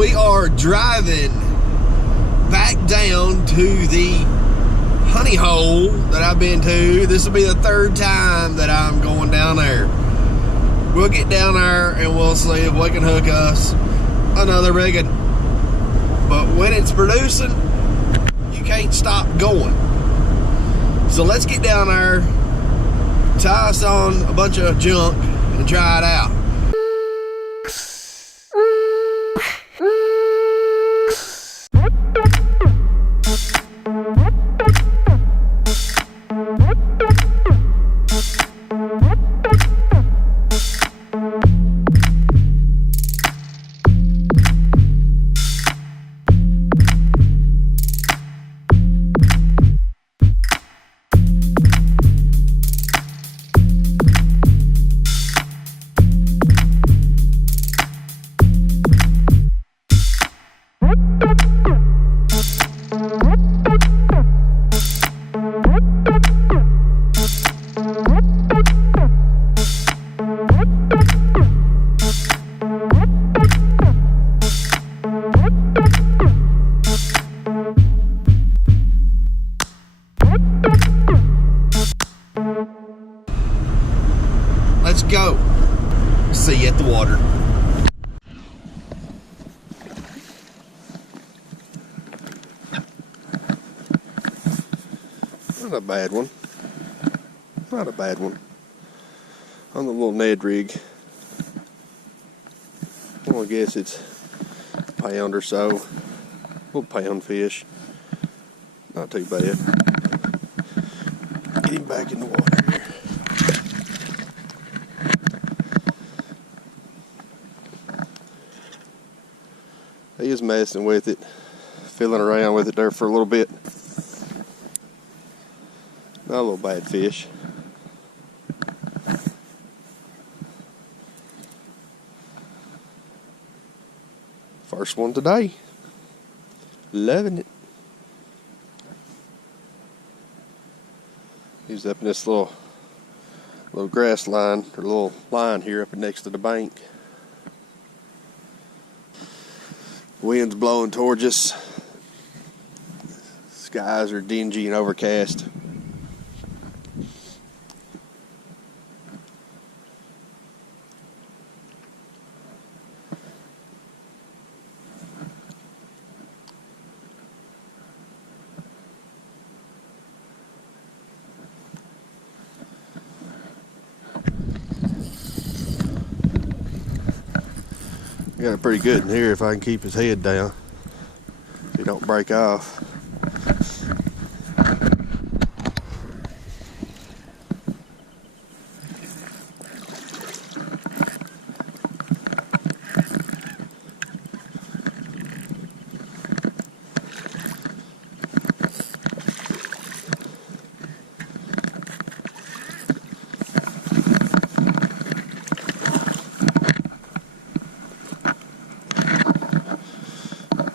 we are driving back down to the honey hole that I've been to. This will be the third time that I'm going down there. We'll get down there and we'll see if we can hook us another rigging. But when it's producing, you can't stop going. So let's get down there, tie us on a bunch of junk, and try it out. Let's go. See you at the water. Not a bad one. Not a bad one. On the little Ned rig. Well, I guess it's a pound or so. Little pound fish. Not too bad. Get him back in the water here. He is messing with it, fiddling around with it there for a little bit. Not a little bad fish. First one today. Loving it. He's up in this little grass line, or little line here up next to the bank. Wind's blowing towards us. Skies are dingy and overcast. I got it pretty good in here if I can keep his head down. If he don't break off.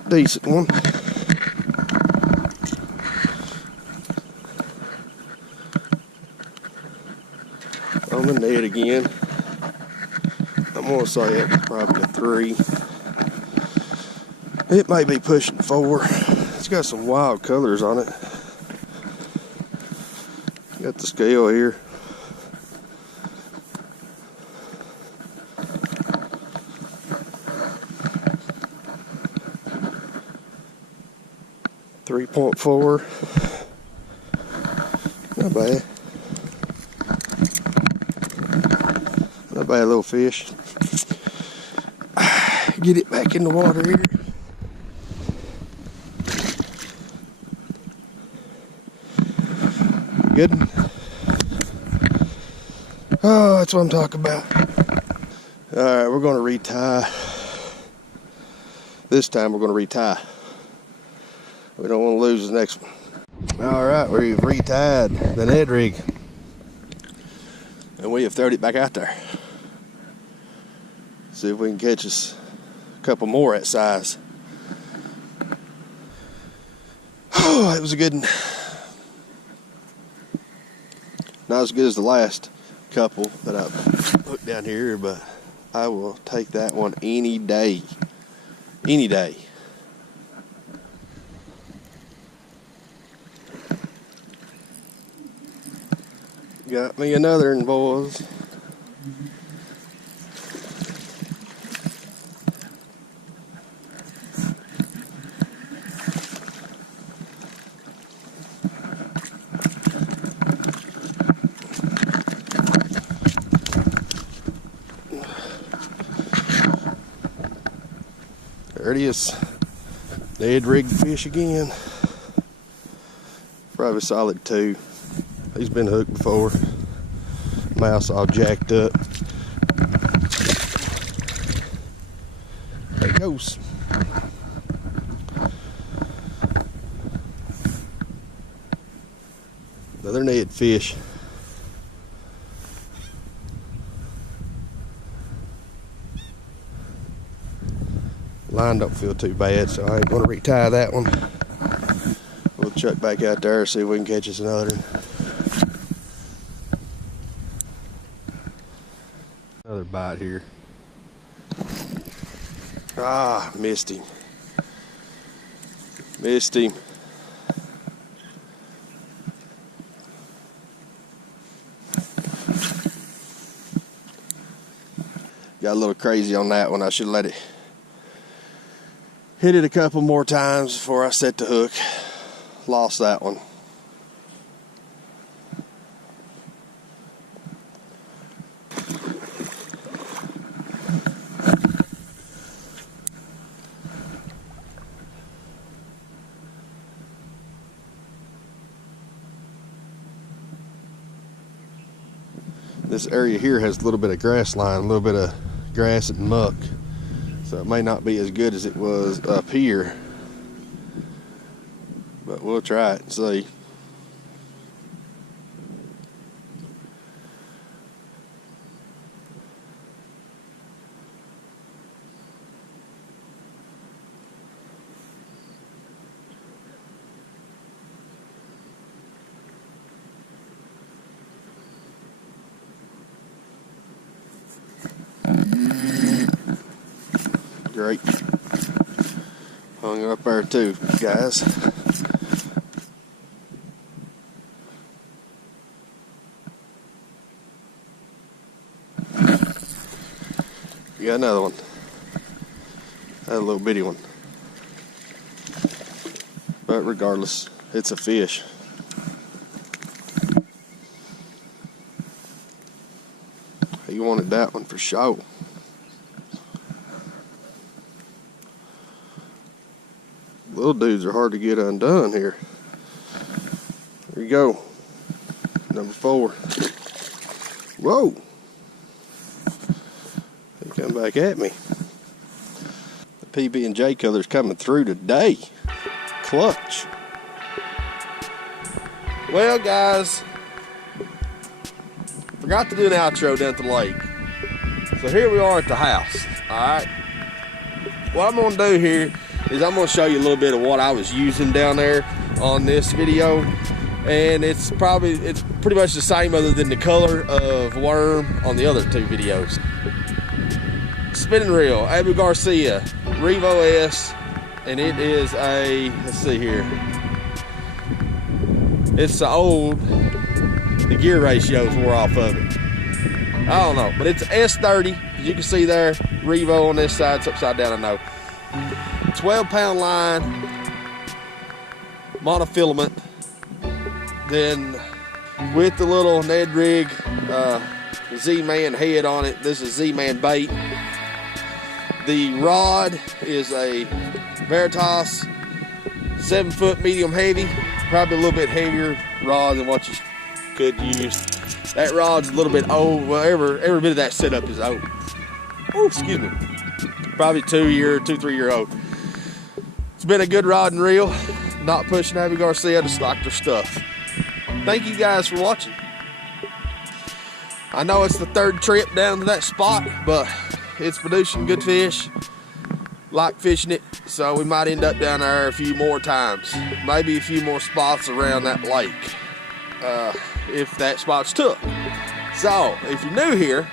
Decent one. On the net again. I'm gonna say it's probably a 3. It may be pushing 4. It's got some wild colors on it. Got the scale here. .4. Not bad. Not bad little fish. Get it back in the water here. Good. Oh, that's what I'm talking about. Alright, we're going to retie. This time we're going to retie. We don't want to lose the next one. Alright, we've retied the Ned rig. And we have thrown it back out there. See if we can catch us a couple more that size. Oh, that was a good one. Not as good as the last couple that I hooked down here, but I will take that one any day. any day. Got me another one, boys. There it is. Dead rigged fish again. Probably a solid 2. He's been hooked before. Mouse all jacked up. There it goes. Another Ned fish. Line don't feel too bad, so I ain't gonna retie that one. We'll chuck back out there, see if we can catch us another one. Another bite here. Ah, missed him. Missed him. Got a little crazy on that one. I should let it hit it a couple more times before I set the hook. Lost that one. This area here has a little bit of grass line, a little bit of grass and muck, so it may not be as good as it was up here, but we'll try it and see. Great. Hung up there too, guys. We got another one. That little bitty one. But regardless, it's a fish. He wanted that one for sure. Little dudes are hard to get undone here. There you go. Number 4. Whoa. They come back at me. The PB&J color's coming through today. Clutch. Well, guys, forgot to do an outro down at the lake. So here we are at the house. Alright. What I'm gonna do here is I'm going to show you a little bit of what I was using down there on this video, and it's pretty much the same other than the color of worm on the other 2 videos. Spinning reel, Abu Garcia Revo S, and it is a, let's see here, it's the old, the gear ratios wore off of it. I don't know, but it's S30, as you can see there, Revo on this side, it's upside down, I know. 12-pound line, monofilament, then with the little Ned rig Z-Man head on it. This is Z-Man bait. The rod is a Veritas 7-foot medium heavy, probably a little bit heavier rod than what you could use. That rod's a little bit old. Well, every bit of that setup is old. Oh, excuse me. Probably 2-3 year old. It's been a good rod and reel. Not pushing Abu Garcia, just like their stuff. Thank you guys for watching. I know it's the 3rd trip down to that spot, but it's producing good fish. Like fishing it, so we might end up down there a few more times. Maybe a few more spots around that lake, if that spot's took. So, if you're new here,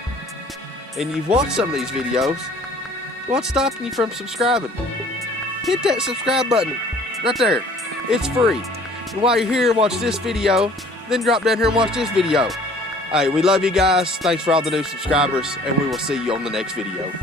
and you've watched some of these videos, What's stopping you from subscribing? Hit that subscribe button right there. It's free. And while you're here, watch this video, then drop down here and watch this video. Hey, we love you guys. Thanks for all the new subscribers, and we will see you on the next video.